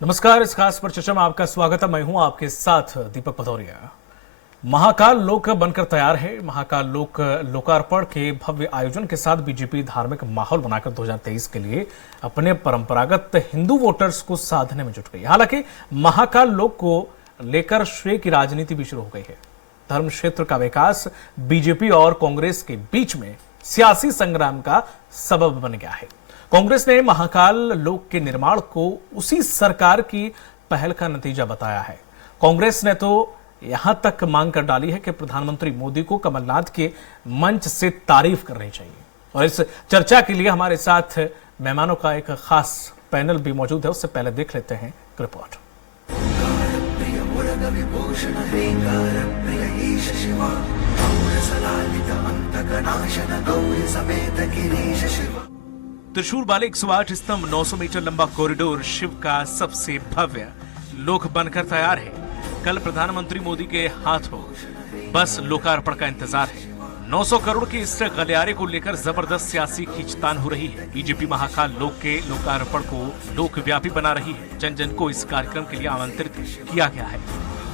नमस्कार, इस खास पर चर्चा में आपका स्वागत है। मैं हूं आपके साथ दीपक भदौरिया। महाकाल लोक बनकर तैयार है। महाकाल लोक लोकार्पण के भव्य आयोजन के साथ बीजेपी धार्मिक माहौल बनाकर 2023 के लिए अपने परंपरागत हिंदू वोटर्स को साधने में जुट गई। हालांकि महाकाल लोक को लेकर श्रेय की राजनीति भी शुरू हो गई है। धर्म क्षेत्र का विकास बीजेपी और कांग्रेस के बीच में सियासी संग्राम का सबब बन गया है। कांग्रेस ने महाकाल लोक के निर्माण को उसी सरकार की पहल का नतीजा बताया है। कांग्रेस ने तो यहां तक मांग कर डाली है कि प्रधानमंत्री मोदी को कमलनाथ के मंच से तारीफ करनी चाहिए। और इस चर्चा के लिए हमारे साथ मेहमानों का एक खास पैनल भी मौजूद है। उससे पहले देख लेते हैं रिपोर्ट। त्रिशूल वाले 108 स्तंभ 900 मीटर लंबा कॉरिडोर शिव का सबसे भव्य लोक बनकर तैयार है। कल प्रधानमंत्री मोदी के हाथों बस लोकार्पण का इंतजार है। 900 करोड़ के इस गलियारे को लेकर जबरदस्त सियासी खींचतान हो रही है। बीजेपी महाकाल लोक के लोकार्पण को लोकव्यापी बना रही है। जन जन को इस कार्यक्रम के लिए आमंत्रित किया गया है।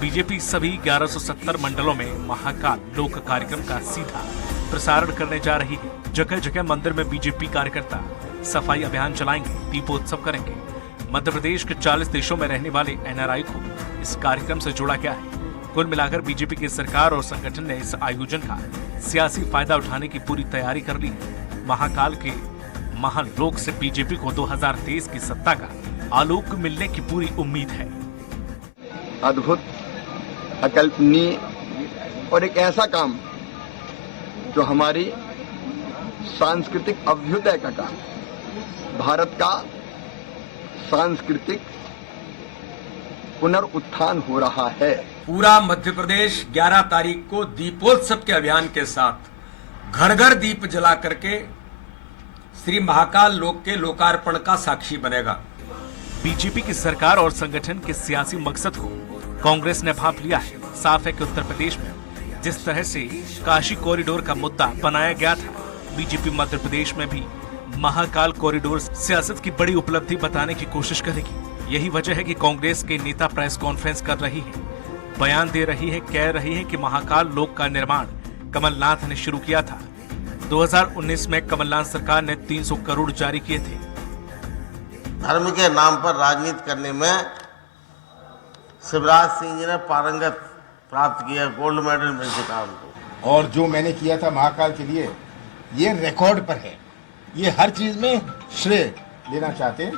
बीजेपी सभी 1170 मंडलों में महाकाल लोक कार्यक्रम का सीधा प्रसारण करने जा रही है। जगह जगह मंदिर में बीजेपी कार्यकर्ता सफाई अभियान चलाएंगे, दीपोत्सव करेंगे। मध्य प्रदेश के 40 देशों में रहने वाले एनआरआई को इस कार्यक्रम से जोड़ा गया है। कुल मिलाकर बीजेपी की सरकार और संगठन ने इस आयोजन का सियासी फायदा उठाने की पूरी तैयारी कर ली है। महाकाल के महालोक से बीजेपी को 2023 की सत्ता का आलोक मिलने की पूरी उम्मीद है। अद्भुत, अकल्पनीय और एक ऐसा काम जो हमारी सांस्कृतिक अभ्युदय का काम, भारत का सांस्कृतिक पुनरुत्थान हो रहा है। पूरा मध्य प्रदेश 11 तारीख को दीपोत्सव के अभियान के साथ घर घर दीप जला करके श्री महाकाल लोक के लोकार्पण का साक्षी बनेगा। बीजेपी की सरकार और संगठन के सियासी मकसद को कांग्रेस ने भांप लिया है। साफ है कि उत्तर प्रदेश में जिस तरह से काशी कॉरिडोर का मुद्दा बनाया गया था, बीजेपी मध्य प्रदेश में भी महाकाल कॉरिडोर सियासत की बड़ी उपलब्धि बताने की कोशिश करेगी। यही वजह है कि कांग्रेस के नेता प्रेस कॉन्फ्रेंस कर रही है, बयान दे रही है, कह रही है कि महाकाल लोक का निर्माण कमलनाथ ने शुरू किया था। 2019 में कमलनाथ सरकार ने 300 करोड़ जारी किए थे। धर्म के नाम पर राजनीति करने में शिवराज सिंह जी ने पारंगत प्राप्त किया, गोल्ड मेडल मिल चुका उनको। और जो मैंने किया था महाकाल के लिए, ये रिकॉर्ड पर है। ये हर चीज में श्रेय लेना चाहते हैं।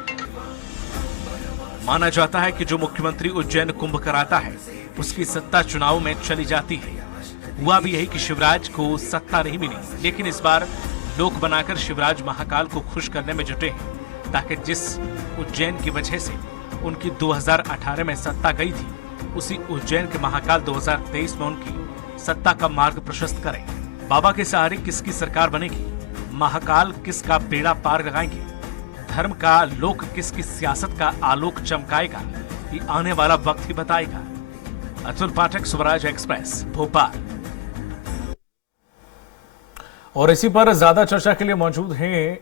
माना जाता है कि जो मुख्यमंत्री उज्जैन कुंभ कराता है, उसकी सत्ता चुनाव में चली जाती है। हुआ भी यही कि शिवराज को सत्ता नहीं मिली, लेकिन इस बार लोक बनाकर शिवराज महाकाल को खुश करने में जुटे हैं, ताकि जिस उज्जैन की वजह से उनकी 2018 में सत्ता गई थी, उसी उज्जैन के महाकाल 2023 में उनकी सत्ता का मार्ग प्रशस्त करें। बाबा के सहारे किसकी सरकार बनेगी? महाकाल किसका बेड़ा पार लगाएंगे? धर्म का लोक किसकी सियासत का आलोक चमकाएगा? ये आने वाला वक्त ही बताएगा। अतुल पाठक, स्वराज एक्सप्रेस, भोपाल। और इसी पर ज्यादा चर्चा के लिए मौजूद हैं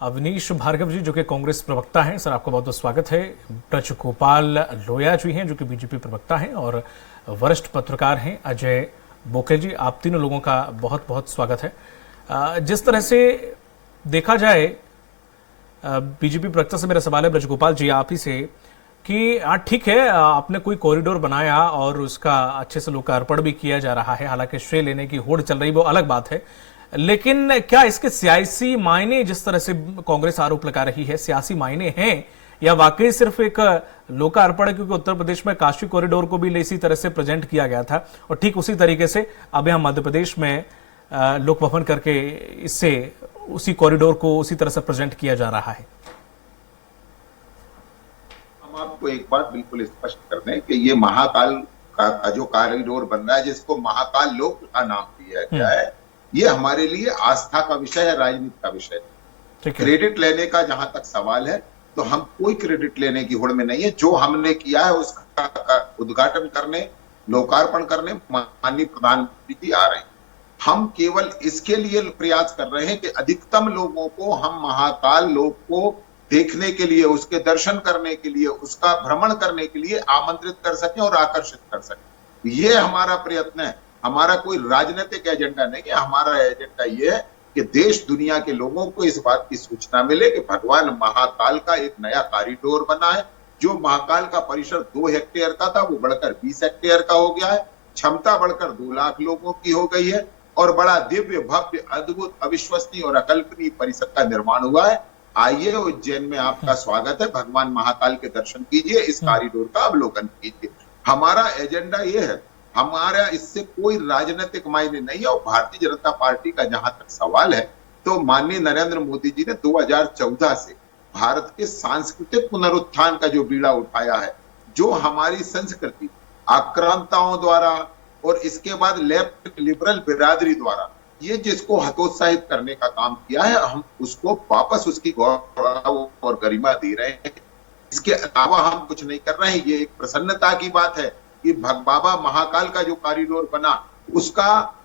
अवनीश भार्गव जी, जो कि कांग्रेस प्रवक्ता हैं। सर, आपका बहुत बहुत स्वागत है। ब्रजगोपाल लोया जी हैं, जो कि बीजेपी प्रवक्ता हैं, और वरिष्ठ पत्रकार हैं अजय बोकेल जी। आप तीनों लोगों का बहुत बहुत स्वागत है। जिस तरह से देखा जाए, बीजेपी प्रवक्ता से मेरा सवाल है, ब्रजगोपाल जी आप ही से, कि ठीक है, आपने कोई कॉरिडोर बनाया और उसका अच्छे से लोकार्पण भी किया जा रहा है, हालांकि श्रेय लेने की होड़ चल रही, वो अलग बात है, लेकिन क्या इसके सियासी मायने, जिस तरह से कांग्रेस आरोप लगा रही है, सियासी मायने हैं या वाकई सिर्फ एक लोकार्पण है? क्योंकि उत्तर प्रदेश में काशी कॉरिडोर को भी इसी तरह से प्रेजेंट किया गया था, और ठीक उसी तरीके से अब यहाँ मध्य प्रदेश में लोक भवन करके इससे उसी कॉरिडोर को उसी तरह से प्रेजेंट किया जा रहा है। हम आपको एक बात बिल्कुल स्पष्ट कर दें कि ये महाकाल का जो कॉरिडोर बन रहा है, जिसको महाकाल लोक का नाम दिया गया है, ये हमारे लिए आस्था का विषय है, राजनीति का विषय है। क्रेडिट लेने का जहां तक सवाल है, तो हम कोई क्रेडिट लेने की होड़ में नहीं है। जो हमने किया है उसका उद्घाटन करने, लोकार्पण करने माननीय प्रधानमंत्री जी आ रहे हैं। हम केवल इसके लिए प्रयास कर रहे हैं कि अधिकतम लोगों को हम महाकाल लोक को देखने के लिए, उसके दर्शन करने के लिए, उसका भ्रमण करने के लिए आमंत्रित कर सकें और आकर्षित कर सकें। ये हमारा प्रयत्न है। हमारा कोई राजनीतिक एजेंडा नहीं है। हमारा एजेंडा ये है कि देश दुनिया के लोगों को इस बात की सूचना मिले कि भगवान महाकाल का एक नया कॉरिडोर बना है। जो महाकाल का परिसर 2 हेक्टेयर का था वो बढ़कर 20 हेक्टेयर का हो गया है। क्षमता बढ़कर 2 लाख लोगों की हो गई है और बड़ा दिव्य, भव्य, अद्भुत, अविश्वसनीय और अकल्पनीय परिसर का निर्माण हुआ है। आइए उज्जैन में आपका स्वागत है। भगवान महाकाल के दर्शन कीजिए, इस कॉरिडोर का अवलोकन कीजिए। हमारा एजेंडा ये है। हमारा इससे कोई राजनीतिक मायने नहीं है। और भारतीय जनता पार्टी का जहां तक सवाल है, तो माननीय नरेंद्र मोदी जी ने 2014 से भारत के सांस्कृतिक पुनरुत्थान का जो बीड़ा उठाया है, जो हमारी संस्कृति आक्रांताओं द्वारा और इसके बाद लेफ्ट लिबरल बिरादरी द्वारा ये जिसको हतोत्साहित करने का काम किया है, हम उसको वापस उसकी गौरव और गरिमा दे रहे हैं। इसके अलावा हम कुछ नहीं कर रहे हैं। ये एक प्रसन्नता की बात है कि बाबा महाकाल का जो कॉरिडोर बना, उसका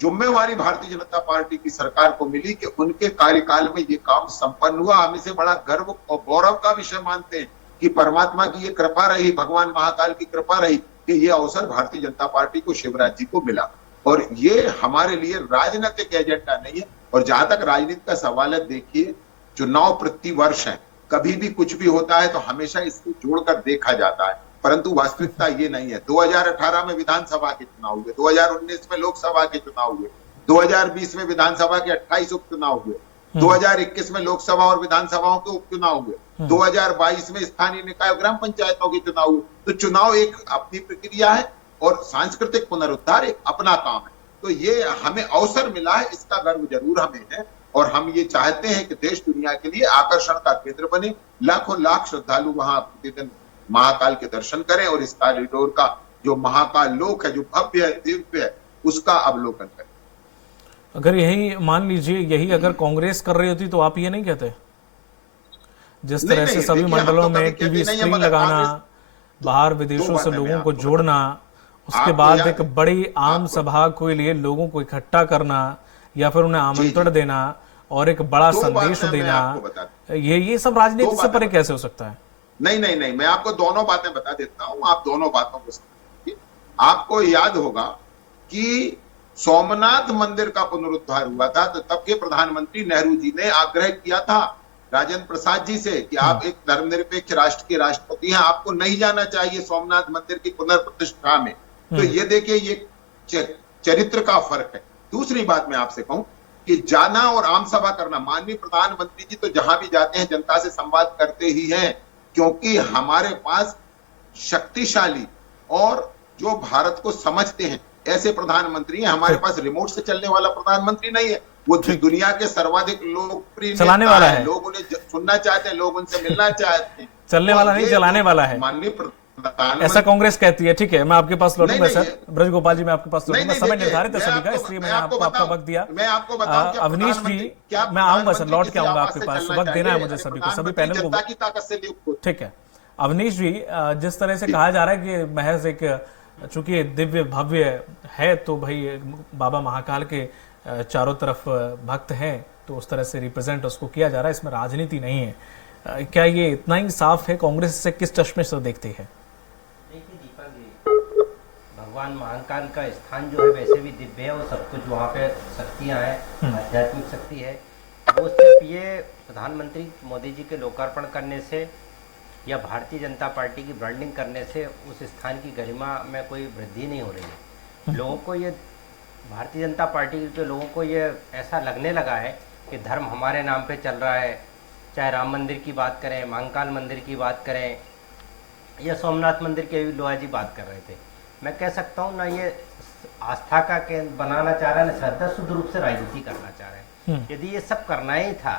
जिम्मेवारी भारतीय जनता पार्टी की सरकार को मिली कि उनके कार्यकाल में ये काम संपन्न हुआ। हम इसे बड़ा गर्व और गौरव का विषय मानते हैं कि परमात्मा की ये कृपा रही, भगवान महाकाल की कृपा रही कि ये अवसर भारतीय जनता पार्टी को, शिवराज जी को मिला। और ये हमारे लिए राजनीतिक एजेंडा नहीं है। और जहां तक राजनीति का सवाल है, देखिए चुनाव प्रति वर्ष है, कभी भी कुछ भी होता है तो हमेशा इसको जोड़कर देखा जाता है, परंतु वास्तविकता ये नहीं है। 2018 में विधानसभा के चुनाव हुए, 2019 में लोकसभा के चुनाव हुए, 2020 में विधानसभा के 28 उपचुनाव हुए, 2021 में लोकसभा और विधानसभाओं के उपचुनाव हुए, 2022 में स्थानीय निकाय और ग्राम पंचायतों के चुनाव हुए। तो चुनाव एक अपनी प्रक्रिया है और सांस्कृतिक पुनरुद्धार एक अपना काम है। तो ये हमें अवसर मिला है, इसका गर्व जरूर हमें है। और हम ये चाहते हैं कि देश दुनिया के लिए आकर्षण का केंद्र बने, लाखों लाख श्रद्धालु वहां प्रतिदिन महाकाल के दर्शन करें और इस कॉरिडोर का जो महाकाल लोक है, जो भव्य है, दिव्य है, उसका अवलोकन करें। अगर यही मान लीजिए, यही अगर कांग्रेस कर रही होती तो आप ये नहीं कहते? जिस तरह से सभी मंडलों में टीवी स्क्रीन लगाना, बाहर विदेशों से लोगों को जोड़ना, उसके बाद एक बड़ी आम सभा के लिए लोगों को इकट्ठा करना या फिर उन्हें आमंत्रण देना और एक बड़ा संदेश देना, ये सब राजनीति से परे कैसे हो सकता है? नहीं, मैं आपको दोनों बातें बता देता हूं, आप दोनों बातों को समझिए। आपको याद होगा कि सोमनाथ मंदिर का पुनरुद्धार हुआ था, तो तब के प्रधानमंत्री नेहरू जी ने आग्रह किया था राजेंद्र प्रसाद जी से कि आप एक धर्मनिरपेक्ष राष्ट्र के राष्ट्रपति हैं, आपको नहीं जाना चाहिए सोमनाथ मंदिर की पुनर्प्रतिष्ठा में। तो ये देखिए, ये चरित्र का फर्क है। दूसरी बात मैं आपसे कहूं कि जाना और आम सभा करना, माननीय प्रधानमंत्री जी तो जहां भी जाते हैं जनता से संवाद करते ही हैं, क्योंकि हमारे पास शक्तिशाली और जो भारत को समझते हैं ऐसे प्रधानमंत्री हैं। हमारे पास रिमोट से चलने वाला प्रधानमंत्री नहीं है। वो दुनिया के सर्वाधिक लोकप्रिय चलाने वाला है। लोग उन्हें सुनना चाहते हैं, लोग उनसे मिलना चाहते हैं। चलने वाला नहीं, चलाने वाला है, माननीय ऐसा कांग्रेस कहती है। ठीक है, मैं आपके पास लौटूंगा सर, ब्रज गोपाल जी, मैं आपके पास लौटूंगा। समय निर्धारित है सभी का, इसलिए मैंने आपको आपका वक्त दिया। मैं आपको बताऊं, अवनीश जी, मैं आऊंगा सर, लौट के आऊंगा आपके पास, वक्त देना है मुझे सभी को, सभी पैनल को। ठीक है अवनीश जी, जिस तरह से कहा जा रहा है कि महज एक, चूंकि दिव्य भव्य है तो भाई बाबा महाकाल के चारों तरफ भक्त हैं, तो उस तरह से रिप्रेजेंट उसको किया जा रहा है, इसमें राजनीति नहीं है। क्या ये इतना ही साफ है? कांग्रेस से किस चश्मे से देखती है? देखिए दीपक जी, भगवान महाकाल का स्थान जो है वैसे भी दिव्य है और सब कुछ वहाँ पे शक्तियाँ हैं, आध्यात्मिक शक्ति है। वो सिर्फ ये प्रधानमंत्री मोदी जी के लोकार्पण करने से या भारतीय जनता पार्टी की ब्रांडिंग करने से उस स्थान की गरिमा में कोई वृद्धि नहीं हो रही है। लोगों को ये, भारतीय जनता पार्टी के लोगों को ये ऐसा लगने लगा है कि धर्म हमारे नाम पे चल रहा है। चाहे राम मंदिर की बात करें, महाकाल मंदिर की बात करें या सोमनाथ मंदिर की भी लोहा जी बात कर रहे थे। मैं कह सकता हूँ ना, ये आस्था का केंद्र बनाना चाह रहा है, ना श्रद्धा शुद्ध रूप से राजनीति करना चाह रहे हैं। यदि ये सब करना ही था,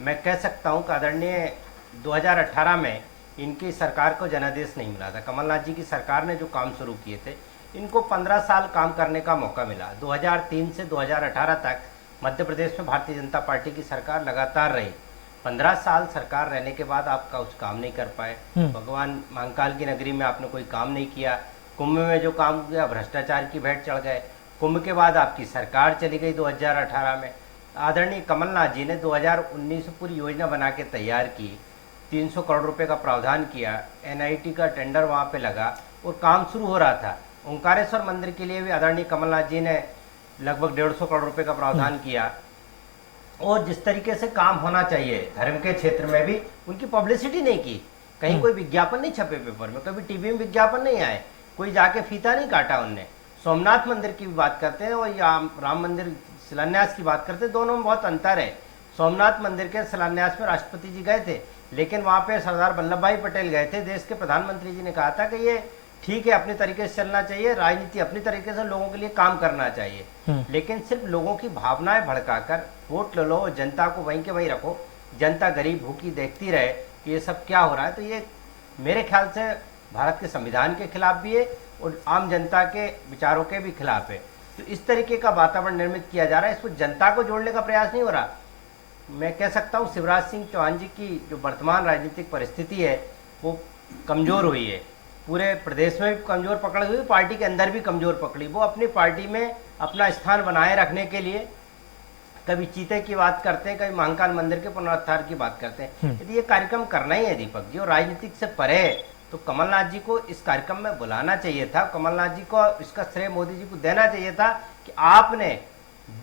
मैं कह सकता हूँ कि आदरणीय 2018 में इनकी सरकार को जनादेश नहीं मिला था। कमलनाथ जी की सरकार ने जो काम शुरू किए थे, इनको 15 साल काम करने का मौका मिला। 2003 से 2018 तक मध्य प्रदेश में भारतीय जनता पार्टी की सरकार लगातार रही। 15 साल सरकार रहने के बाद आपका कुछ काम नहीं कर पाए। भगवान महाकाल की नगरी में आपने कोई काम नहीं किया। कुंभ में जो काम किया, भ्रष्टाचार की भेंट चढ़ गए। कुंभ के बाद आपकी सरकार चली गई 2018 में। आदरणीय कमलनाथ जी ने 2019 में पूरी योजना बना के तैयार की, 300 करोड़ रुपए का प्रावधान किया, एनआईटी का टेंडर वहाँ पे लगा और काम शुरू हो रहा था। ओंकारेश्वर मंदिर के लिए भी आदरणीय कमलनाथ जी ने लगभग 150 करोड़ रुपए का प्रावधान किया। और जिस तरीके से काम होना चाहिए धर्म के क्षेत्र में भी उनकी पब्लिसिटी नहीं की, कहीं कोई विज्ञापन नहीं छपे पेपर में, कभी टीवी में विज्ञापन नहीं आए, कोई जाके फीता नहीं काटा उनने। सोमनाथ मंदिर की भी बात करते हैं और राम मंदिर शिलान्यास की बात करते हैं, दोनों में बहुत अंतर है। सोमनाथ मंदिर के शिलान्यास में राष्ट्रपति जी गए थे, लेकिन वहां पे सरदार वल्लभ भाई पटेल गए थे। देश के प्रधानमंत्री जी ने कहा था कि ये ठीक है, अपने तरीके से चलना चाहिए, राजनीति अपनी तरीके से लोगों के लिए काम करना चाहिए, लेकिन सिर्फ लोगों की भावनाएं भड़काकर वोट ले लो और जनता को वहीं के वहीं रखो, जनता गरीब भूखी देखती रहे कि ये सब क्या हो रहा है, तो ये मेरे ख्याल से भारत के संविधान के खिलाफ भी है और आम जनता के विचारों के भी खिलाफ है। तो इस तरीके का वातावरण निर्मित किया जा रहा है, इसको जनता को जोड़ने का प्रयास नहीं हो रहा। मैं कह सकता हूँ शिवराज सिंह चौहान जी की जो वर्तमान राजनीतिक परिस्थिति है वो कमजोर हुई है, पूरे प्रदेश में भी कमजोर पकड़ी हुई, पार्टी के अंदर भी कमजोर पकड़ी। वो अपनी पार्टी में अपना स्थान बनाए रखने के लिए कभी चीते की बात करते हैं, कभी महाकाल मंदिर के पुनरुद्धार की बात करते हैं। यदि ये कार्यक्रम करना ही है दीपक जी और राजनीतिक से परे है, तो कमलनाथ जी को इस कार्यक्रम में बुलाना चाहिए था। कमलनाथ जी को इसका श्रेय मोदी जी को देना चाहिए था कि आपने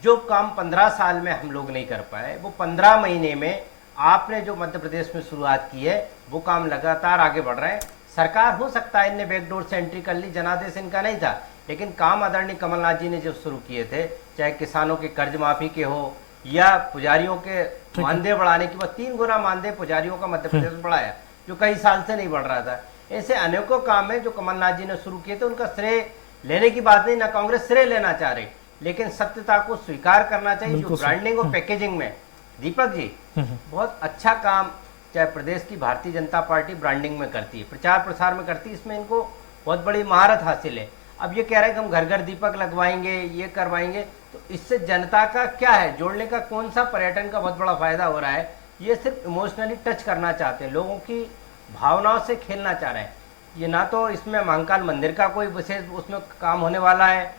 जो काम 15 साल में हम लोग नहीं कर पाए, वो 15 महीने में आपने जो मध्य प्रदेश में शुरुआत की है, वो काम लगातार आगे बढ़ रहे हैं। सरकार हो सकता है इनने बैकडोर से एंट्री कर ली, जनादेश इनका नहीं था, लेकिन काम आदरणीय कमलनाथ जी ने जो शुरू किए थे, चाहे किसानों के कर्ज माफी के हो या पुजारियों के मानदेय बढ़ाने की बात, 3 गुना मानदेय पुजारियों का मध्य प्रदेश में बढ़ाया, जो कई साल से नहीं बढ़ रहा था। ऐसे अनेकों काम है जो कमलनाथ जी ने शुरू किए थे, उनका श्रेय लेने की बात नहीं, ना कांग्रेस श्रेय लेना चाह रही, लेकिन सत्यता को स्वीकार करना चाहिए। जो ब्रांडिंग और पैकेजिंग में दीपक जी बहुत अच्छा काम चाहे प्रदेश की भारतीय जनता पार्टी ब्रांडिंग में करती है, प्रचार प्रसार में करती है, इसमें इनको बहुत बड़ी महारत हासिल है। अब ये कह रहे हैं कि हम घर घर दीपक लगवाएंगे, ये करवाएंगे, तो इससे जनता का क्या है, जोड़ने का कौन सा पर्यटन का बहुत बड़ा फायदा हो रहा है। ये सिर्फ इमोशनली टच करना चाहते हैं, लोगों की भावनाओं से खेलना चाह रहे हैं। ये ना तो इसमें महाकाल मंदिर का कोई विशेष उसमें काम होने वाला है,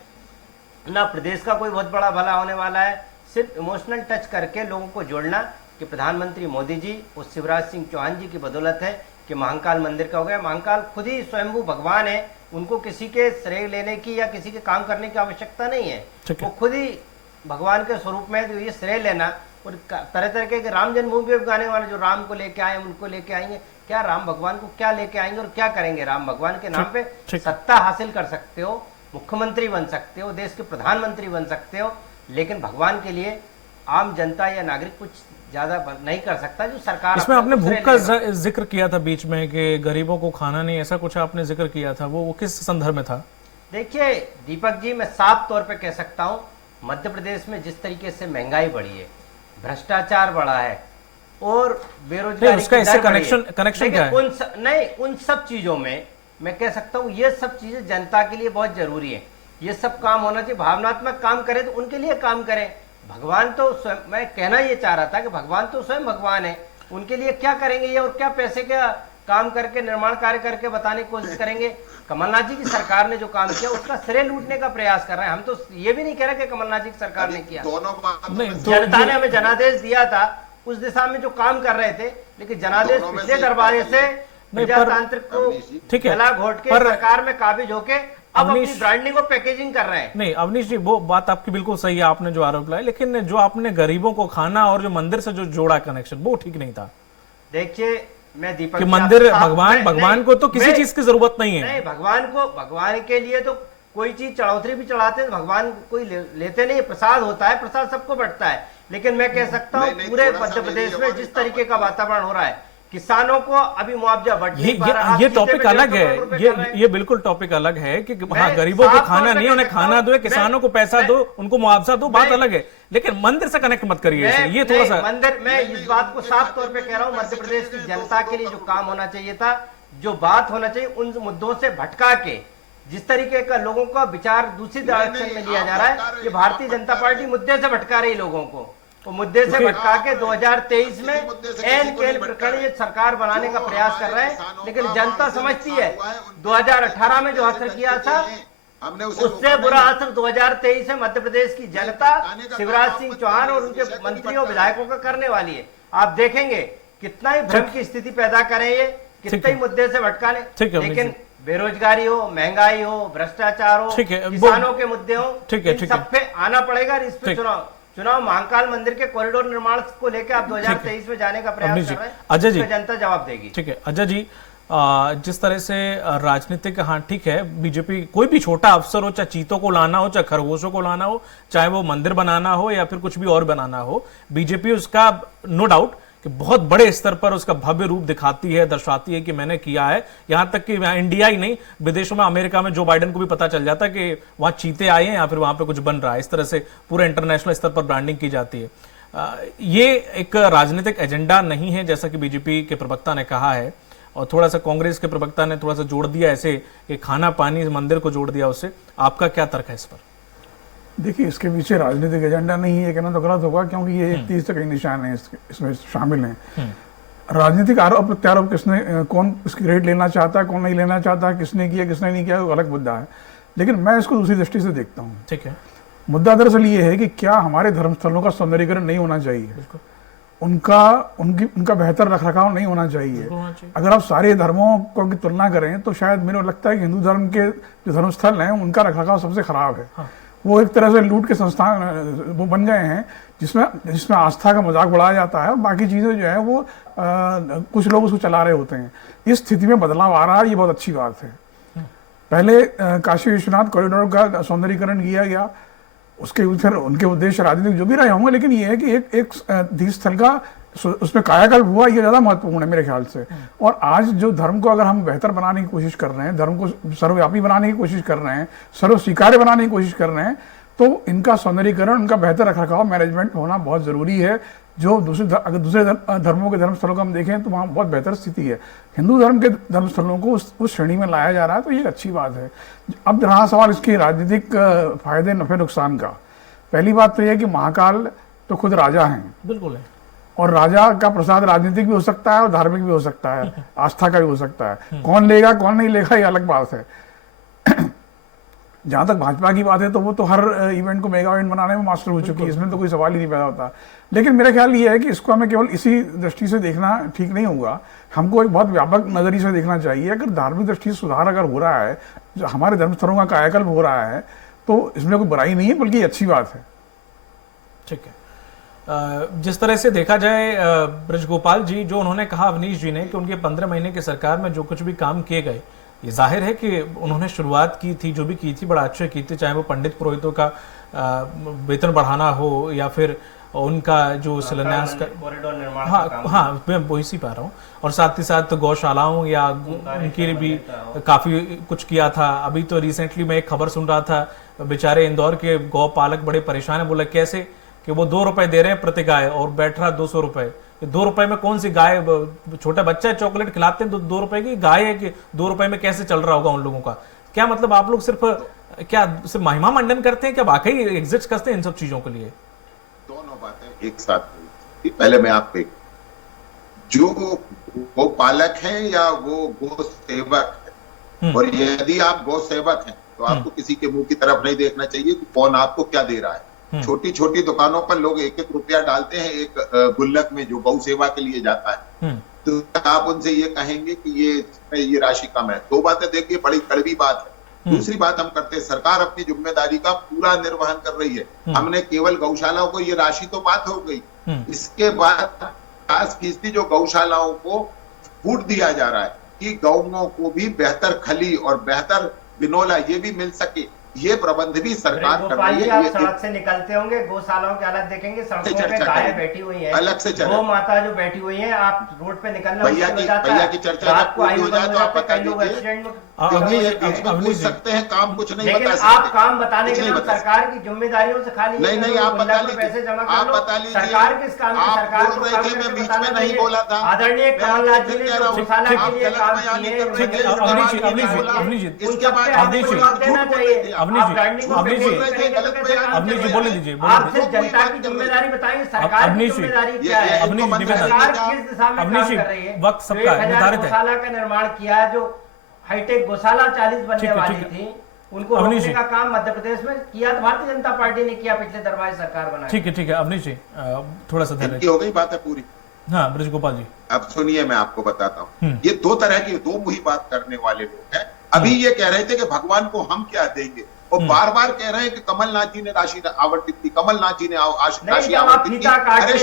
ना प्रदेश का कोई बहुत बड़ा भला होने वाला है, सिर्फ इमोशनल टच करके लोगों को जोड़ना कि प्रधानमंत्री मोदी जी और शिवराज सिंह चौहान जी की बदौलत है कि महाकाल मंदिर का हो गया। महाकाल खुद ही स्वयंभू भगवान है, उनको किसी के श्रेय लेने की या किसी के काम करने की आवश्यकता नहीं है, वो खुद ही भगवान के स्वरूप में। तो ये श्रेय लेना और तरह तरह के राम जन्मभूमि पे गाने वाले जो राम को लेके आए उनको लेके आएंगे, क्या राम भगवान को क्या लेके आएंगे और क्या करेंगे? राम भगवान के नाम पे सत्ता हासिल कर सकते हो, मुख्यमंत्री बन सकते हो, देश के प्रधानमंत्री बन सकते हो, लेकिन भगवान के लिए आम जनता या नागरिक कुछ ज्यादा नहीं कर सकता। जो सरकार इसमें आपने भूख का जिक्र किया था बीच में कि गरीबों को खाना नहीं, ऐसा कुछ आपने जिक्र किया था, वो किस संदर्भ में था? देखिए दीपक जी, मैं साफ तौर पे कह सकता हूँ, मध्य प्रदेश में जिस तरीके से महंगाई बढ़ी है, भ्रष्टाचार बढ़ा है और बेरोजगारी उसका इससे कनेक्शन क्या है? उन सब चीजों में मैं कह सकता हूँ ये सब चीजें जनता के लिए बहुत जरूरी है। ये सब काम होना चाहिए, भावनात्मक काम करें तो उनके लिए काम करें। भगवान तो स्वयं, मैं कहना ये चाह रहा था कि भगवान तो स्वयं भगवान है, उनके लिए क्या करेंगे ये और क्या पैसे का काम करके निर्माण कार्य करके बताने की कोशिश करेंगे। कमलनाथ जी की सरकार ने जो काम किया उसका श्रेय लूटने का प्रयास कर रहे हैं। हम तो ये भी नहीं कह रहे कि कमलनाथ जी की सरकार ने किया, जनता ने हमें जनादेश दिया था, उस दिशा में जो काम कर रहे थे, लेकिन जनादेश पिछले दरबारे से प्रजातांत्रिक को गला घोट के सरकार में काबिज होके अब अपनी ब्रांडिंग और पैकेजिंग कर रहे हैं। नहीं अवनीश जी, वो बात आपकी बिल्कुल सही है, आपने जो आरोप लगाया, लेकिन जो आपने गरीबों को खाना और जो मंदिर से जो जोड़ा कनेक्शन, वो ठीक नहीं था। देखिए मैं दीपक कि मंदिर भगवान को तो किसी चीज की जरूरत नहीं है। नहीं, भगवान के लिए तो कोई चीज चढ़ोतरी भी चढ़ाते हैं, भगवान कोई लेते नहीं, प्रसाद होता है, प्रसाद सबको बंटता है। लेकिन मैं कह सकता हूँ पूरे मध्य प्रदेश में जिस तरीके का वातावरण हो रहा है, किसानों को अभी मुआवजा बढ़ नहीं पा रहा। ये टॉपिक अलग है, ये बिल्कुल टॉपिक अलग है कि हाँ गरीबों को खाना नहीं, उन्हें खाना दो, किसानों को पैसा दो, उनको मुआवजा दो, बात अलग है, लेकिन मंदिर से कनेक्ट मत करिए इसे। ये थोड़ा सा मंदिर, मैं इस बात को साफ तौर पे कह रहा हूँ, मध्य प्रदेश की जनता के लिए जो काम होना चाहिए था, जो बात होना चाहिए, उन मुद्दों से भटका के जिस तरीके का लोगों का विचार दूसरी डायरेक्शन में लिया जा रहा है, ये भारतीय जनता पार्टी मुद्दे से भटका रही लोगों को। तो मुद्दे से भटका के 2023 में एन केल प्रकरण ये सरकार बनाने का प्रयास कर रहे हैं, लेकिन जनता समझती है 2018 में जो हासिल किया था हमने उसे उससे रोका बुरा नहीं। असर 2023 में मध्य प्रदेश की जनता भटकाने का शिवराज काम सिंह आप चौहान मत और करिए, उनके विषय का नहीं मंत्रियों भटकाना। विधायकों का करने वाली है। आप देखेंगे कितना ही भ्रम की स्थिति पैदा करें ये, कितने ही मुद्दे से भटकाने, ठीक है, अमित लेकिन जी। बेरोजगारी हो, महंगाई हो, भ्रष्टाचार हो, ठीक है, किसानों के मुद्दे हो, ठीक है, इन ठीक है। सब पे आना पड़ेगा। और इस पे ठीक। चुनाव महाकाल मंदिर के कॉरिडोर निर्माण को लेकर आप 2023 में जाने का प्रयास अमित कर जी, रहे हैं, अजय इस जी। पे जनता जवाब देगी। ठीक है अजय जी, जिस तरह से राजनीतिक, हाँ ठीक है, बीजेपी कोई भी छोटा अफसर हो, चाहे चीतों को लाना हो, चाहे खरगोशों को लाना हो, चाहे वो मंदिर बनाना हो या फिर कुछ भी और बनाना हो, बीजेपी उसका नो डाउट कि बहुत बड़े स्तर पर उसका भव्य रूप दिखाती है, दर्शाती है कि मैंने किया है। यहां तक कि इंडिया ही नहीं, विदेशों में, अमेरिका में जो बाइडेन को भी पता चल जाता है कि वहां चीते आए हैं या फिर वहां पे कुछ बन रहा है। इस तरह से पूरे इंटरनेशनल स्तर पर ब्रांडिंग की जाती है। ये एक राजनीतिक एजेंडा नहीं है जैसा कि बीजेपी के प्रवक्ता ने कहा है, और थोड़ा सा कांग्रेस के प्रवक्ता ने थोड़ा सा जोड़ दिया ऐसे कि खाना पानी मंदिर को जोड़ दिया उससे। आपका क्या तर्क है इस पर? देखिए, इसके पीछे राजनीतिक एजेंडा नहीं है कहना तो गलत होगा, क्योंकि ये 31 तक निशान है इसमें शामिल हैं। राजनीतिक आरोप प्रत्यारोप किसने, कौन इसकी क्रेडिट लेना चाहता है, कौन नहीं लेना चाहता है, किसने किया किसने नहीं किया, वो अलग मुद्दा है। लेकिन मैं इसको दूसरी दृष्टि से देखता हूँ। ठीक है, मुद्दा दरअसल ये है कि क्या हमारे धर्मस्थलों का सौंदर्यीकरण नहीं होना चाहिए, उनका बेहतर रखरखाव नहीं होना चाहिए। अगर आप सारे धर्मों को की तुलना करें तो शायद मेरे को लगता है कि हिंदू धर्म के जो धर्मस्थल हैं उनका रखरखाव सबसे खराब है। हाँ। वो एक तरह से लूट के संस्थान वो बन गए हैं जिसमें आस्था का मजाक उड़ाया जाता है और बाकी चीजें जो है वो कुछ लोग उसको चला रहे होते हैं। इस स्थिति में बदलाव आ रहा है, ये बहुत अच्छी बात है। पहले काशी विश्वनाथ कॉरिडोर का सौंदर्यीकरण किया गया, उसके फिर उनके उद्देश्य राजनीतिक जो भी रहे होंगे, लेकिन ये है कि एक तीर्थ स्थल का उसमें कायाकल्प हुआ, ये ज्यादा महत्वपूर्ण है मेरे ख्याल से। और आज जो धर्म को अगर हम बेहतर बनाने की कोशिश कर रहे हैं, धर्म को सर्वव्यापी बनाने की कोशिश कर रहे हैं, सर्व स्वीकार्य बनाने की कोशिश कर रहे हैं, तो इनका सौंदर्यीकरण, उनका बेहतर रखरखाव, मैनेजमेंट होना बहुत जरूरी है। जो अगर दूसरे धर्मों के धर्मस्थलों को हम देखें तो वहाँ बहुत बेहतर स्थिति है। हिंदू धर्म के धर्मस्थलों को उस श्रेणी में लाया जा रहा है, तो ये अच्छी बात है। अब रहा सवाल इसके राजनीतिक फायदे नफे नुकसान का। पहली बात तो यह कि महाकाल तो खुद राजा हैं, बिल्कुल है, और राजा का प्रसाद राजनीतिक भी हो सकता है और धार्मिक भी हो सकता है, आस्था का भी हो सकता है। कौन लेगा कौन नहीं लेगा ये अलग बात है। जहां तक भाजपा की बात है तो वो तो हर इवेंट को मेगा इवेंट बनाने में मास्टर हो चुकी है, इसमें तो कोई सवाल ही नहीं पैदा होता। लेकिन मेरा ख्याल ये है कि इसको हमें केवल इसी दृष्टि से देखना ठीक नहीं होगा, हमको एक बहुत व्यापक नजरिए से देखना चाहिए। अगर धार्मिक दृष्टि से सुधार अगर हो रहा है, जो हमारे धर्मस्थलों का कायाकल्प हो रहा है, तो इसमें कोई बुराई नहीं है, बल्कि अच्छी बात है। ठीक है, जिस तरह से देखा जाए ब्रजगोपाल जी, जो उन्होंने कहा अवनीश जी ने कि उनके 15 महीने की सरकार में जो कुछ भी काम किए गए, ये जाहिर है कि उन्होंने शुरुआत की थी, जो भी की थी बड़ा अच्छे की थी, चाहे वो पंडित पुरोहितों का वेतन बढ़ाना हो या फिर उनका जो शिलान्यास का कॉरिडोर निर्माण, हाँ मैं वही सी पा रहा हूँ, और साथ ही साथ गौशालाओं या उनके लिए भी काफी कुछ किया था। अभी तो रिसेंटली मैं एक खबर सुन रहा था, बेचारे इंदौर के गौ पालक बड़े परेशान है, बोले कैसे कि वो 2 रुपए दे रहे हैं प्रति गाय और बैठ रहा 200 रुपए। 2 रुपए में कौन सी गाय, छोटा बच्चा है चॉकलेट खिलाते हैं, 2 रुपए की गाय है कि 2 रुपए में कैसे चल रहा होगा उन लोगों का? क्या मतलब आप लोग सिर्फ महिमा मंडन करते हैं, क्या वाकई एग्जिस्ट करते हैं इन सब चीजों के लिए? दोनों बातें एक साथ हुई। पहले मैं आपको जो गो पालक है या वो गो सेवक है, और यदि आप गौ सेवक हैं तो आपको किसी के मुंह की तरफ नहीं देखना चाहिए कि कौन आपको क्या दे रहा है। छोटी छोटी दुकानों पर लोग 1-1 रुपया डालते हैं एक गुल्लक में जो गौ सेवा के लिए जाता है, तो आप उनसे ये कहेंगे कि ये राशि कम है। 2 बातें देखिए, बड़ी कड़वी बात है। दूसरी बात हम करते हैं, सरकार अपनी जिम्मेदारी का पूरा निर्वहन कर रही है। हमने केवल गौशालाओं को, ये राशि तो बात हो गई, इसके बाद 50% जो गौशालाओं को छूट दिया जा रहा है कि गौओं को भी बेहतर खली और बेहतर बिनोला ये भी मिल सके, ये प्रबंध भी सरकार कर रही है। आप सड़क से निकलते होंगे, गौशालाओं की हालत देखेंगे, सड़कों पे गायें बैठी हुई हैं, अलग से गौ माता जो बैठी हुई है, आप रोड पे निकलना भैया की चर्चा जब पूरी हो जाए तो आप बता दीजिए। पूछ सकते हैं, काम कुछ नहीं लेकिन बता सकते। आप काम बताने के लिए सरकार की जिम्मेदारियों से खाली नहीं, आप बता लीजिए, पैसे जमा आप कर लो। बता लीजिए। सरकार किस काम की, आप सरकार बोल रहे थे, मैं बीच में नहीं बोला था। आदरणीय कमलनाथ जी ने जो गौशाला के लिए काम किए, इसके बाद अवनीश जी देना चाहिए। अवनीश जी बोलने दीजिए, आप सिर्फ जनता की जिम्मेदारी बताएंगे, सरकार की जिम्मेदारी क्या है, सरकार किस दिशा में काम कर रही है। वक्त सबका निर्धारित है। गौशाला का निर्माण किया, जो हाईटेक गौशाला 40 बनने वाली थी, उनको अवनीश रोकने जी। का काम मध्य प्रदेश में किया तो भारतीय जनता पार्टी ने किया, पिछले दरबार सरकार बनाई। ठीक है अवनीश जी, थोड़ा सा धैर्य इनकी हो गई बात है पूरी। हाँ ब्रज गोपाल जी। अब सुनिए, मैं आपको बताता हूँ, ये दो तरह के दो मुही बात करने वाले लोग हैं। अभी ये कह रहे थे कि भगवान को हम क्या देंगे, और बार बार कह रहे हैं कि कमलनाथ जी ने राशि आवंटित की, कमलनाथ जी ने राशि आवंटित की। अरे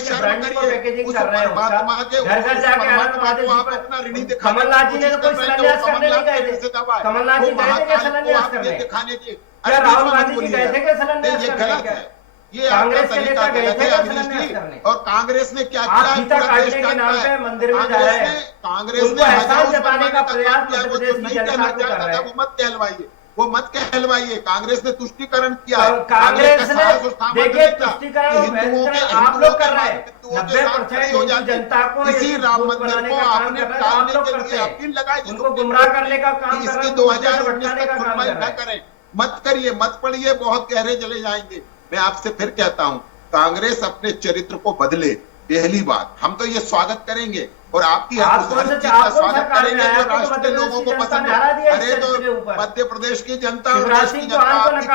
शर्म करिए, उस परमात्मा के आप अपना ऋणी कमलनाथ जी ने तो कोई शिलान्यास करने नहीं गए थे। कमलनाथ जी गए थे क्या शिलान्यास करने? दिखाने की। क्या राहुल गांधी जी गए थे क्या शिलान्यास ये करने? गलत है, ये कांग्रेस आपका के तरीका नेता गए गलत थे है क्या अवनीश शिलान्यास जी। करने? और कांग्रेस ने क्या आप किया, फीता पूरा काटने देश के जानता नाम है। पे मंदिर में जा रहे हैं। कांग्रेस उनको ने एहसास हजारों जताने का प्रयास किया, मध्य वो प्रदेश जो की नहीं जनता कहना को कर चाहता रहे था हैं। वो मत कहलवाइए, वो मत कहलवाइए। कांग्रेस ने तुष्टिकरण किया है। कांग्रेस का ने साहस और सामर्थ्य देखिए देखा तुष्टिकरण कि हिंदुओं के आप लोग कर रहे हैं। हिंदुओं के साथ 90% खड़ी हो हिंदू जाती। जनता को इसी यदि राम वोट मंदिर बनाने को का काम आपने कर रहे हैं, आप टालने लोग के करते लिए हैं। अपील लगाई, उनको गुमराह करने का काम कर इसकी रहे हैं, 2019 भटकाने तक का काम सुनवाई कर न रहे हैं। करें। मत करिए, मत पढ़िए, बहुत गहरे चले जाएंगे। मैं आपसे फिर कहता हूं, कांग्रेस अपने चरित्र को बदले, पहली बात। हम तो ये स्वागत करेंगे और आपकी हर चीज का स्वागत करेंगे जो राष्ट्र के लोगों को पसंद है। अरे तो मध्य प्रदेश की जनता और देश की जनता आपकी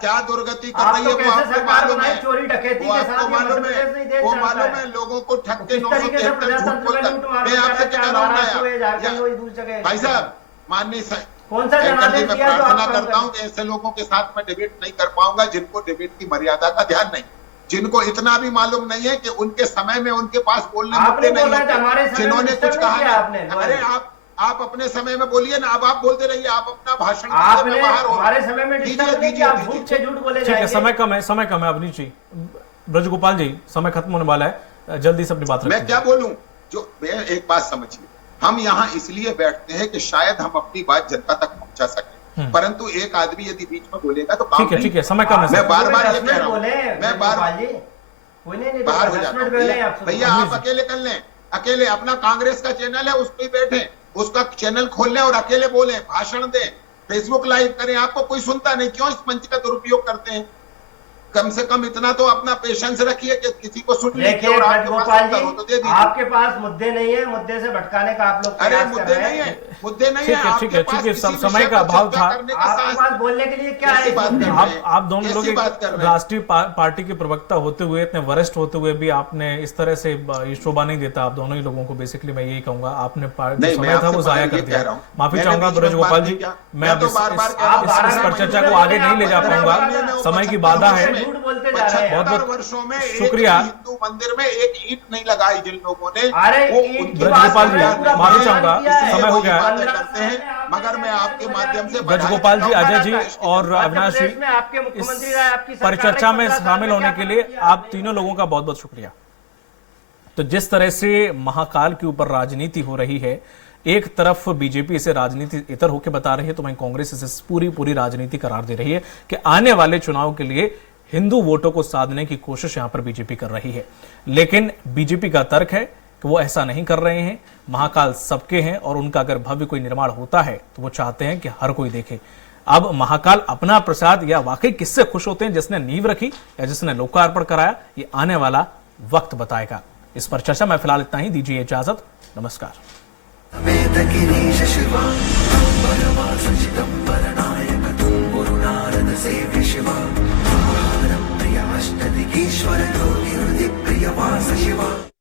क्या दुर्गति कर रही है वो आपको मालूम है। चोरी डकैती वो के आपको साथ मालूम है, वो मालूम है। लोगों को ठग के 973 झूठ बोलकर मैं आपसे कह रहा हूँ भाई साहब, माननीय कौन सा एंकर जी, जनादेश मैं किया जो प्रार्थना आप करता हूं कि ऐसे लोगों के साथ मैं डिबेट नहीं कर पाऊंगा जिनको डिबेट की मर्यादा का ध्यान नहीं, जिनको इतना भी मालूम नहीं है कि उनके समय में उनके पास बोलने मुद्दे नहीं होते, जिन्होंने कुछ कहा नहीं। अरे आप अपने समय में बोलिए ना, अब आप बोलते रहिए, आप अपना भाषण आपने हमारे समय में डिस्टर्ब नहीं किया, आप झूठ से झूठ बोले ठीक है, जाएंगे। समय कम है अवनीश जी। ब्रज गोपाल जी, समय खत्म होने वाला है, जल्दी से अपनी बात रखिए। मैं क्या बोलूं, जो मैं एक बात समझिए, हम यहाँ इसलिए बैठते हैं कि शायद हम अपनी बात जनता तक पहुंचा सके, परंतु एक आदमी यदि बीच में बोलेगा तो काम ठीक है, समय कम है। मैं बार बार ये कह रहा हूँ, मैं बार बाहर हो जाता हूँ। भैया आप अकेले कर लें, अकेले अपना कांग्रेस का चैनल है उस पर बैठे, उसका चैनल खोल लें और अकेले बोलें, भाषण दें, फेसबुक लाइव करें। आपको कोई सुनता नहीं, क्यों इस मंच का दुरुपयोग करते हैं? कम से कम इतना तो अपना पेशेंस रखिए कि किसी को सुन लीजिए और आपके पास उत्तर हो तो दे दीजिए। आपके पास मुद्दे नहीं है, मुद्दे से भटकाने का आप लोग अरे प्रयास कर मुद्दे रहे नहीं हैं। है, मुद्दे नहीं ठीक है। है, आपके ठीक है, पास ठीक है, किसी समय विषय का पर अभाव चर्चा था। करने का आपके साहस पास बोलने के लिए क्या कैसी है? बात कर रहे हैं? आप दोनों लोग कैसी बात कर रहे हैं? राष्ट्रीय पार्टी के प्रवक्ता होते हुए, इतने वरिष्ठ होते हुए भी आपने इस तरह से ये शोभा नहीं देता आप दोनों ही लोगों को। बेसिकली मैं यही कहूंगा, आपने जो समय था वो जाया कर दिया। माफी चाहूंगा ब्रज गोपाल जी, मैं अब इस पर चर्चा को आगे नहीं ले जा पाऊंगा, समय की बाधा है। बहुत बहुत वर्षों में शुक्रिया। हिंदू मंदिर में एक ईंट नहीं लगाई जिन लोगों ने, अरे वो ब्रज गोपाल जी, माफी चाहूंगा, समय हो गया। करते हैं, मगर मैं आपके माध्यम से ब्रज गोपाल जी, अजय जी और अविनाश जी, आपके मुख्यमंत्री रहे, आपकी इस सरकार परिचर्चा में रही, शामिल होने के लिए आप तीनों लोगों का बहुत बहुत शुक्रिया। तो जिस तरह से महाकाल के ऊपर राजनीति हो रही है, एक तरफ बीजेपी इसे राजनीति इतर होकर बता रही है, तो वहीं कांग्रेस इसे पूरी राजनीति करार दे रही है कि आने वाले चुनाव के लिए हिंदू वोटों को साधने की कोशिश यहां पर बीजेपी कर रही है। लेकिन बीजेपी का तर्क है कि वो ऐसा नहीं कर रहे हैं। महाकाल सबके हैं और उनका अगर भव्य कोई निर्माण होता है तो वो चाहते हैं कि हर कोई देखे। अब महाकाल अपना प्रसाद या वाकई किससे खुश होते हैं, जिसने नींव रखी या जिसने लोकार्पण कराया, ये आने वाला वक्त बताएगा। इस पर चर्चा में फिलहाल इतना ही, दीजिए इजाजत, नमस्कार। ईश्वर योगी हृदय प्रिय वास शिवा।